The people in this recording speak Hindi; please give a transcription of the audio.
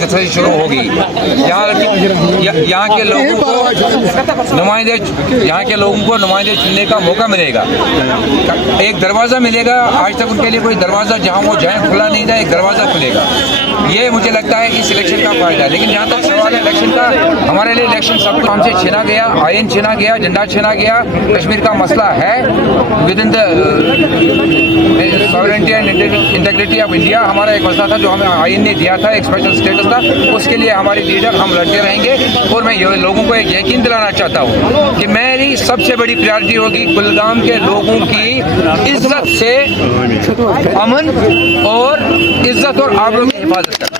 एक्सरसाइज शुरू होगी। यहाँ के लोगों को नुमाइंदे चुनने का मौका मिलेगा, एक दरवाज़ा मिलेगा। आज तक उनके लिए कोई दरवाज़ा जहाँ वो जाए खुला नहीं था, एक दरवाज़ा खुलेगा। ये मुझे लगता है इस इलेक्शन का फायदा है। लेकिन जहाँ तक सवाल है इलेक्शन का, हमारे लिए इलेक्शन सब कुछ हमसे छीना गया, आइन छीना गया, झंडा छीना गया। कश्मीर का मसला है with in the sovereignty and integrity of India. हमारा एक मसला था जो हमें आइन ने दिया था, एक स्पेशल स्टेटस था, उसके लिए हमारी लीडर हम लड़ते रहेंगे। और मैं लोगों को एक यकीन दिलाना चाहता हूँ कि मेरी सबसे बड़ी प्रायोरिटी होगी कुलगाम के लोगों की इज्जत से, अमन और इज्जत और आबरू की हिफाजत करना।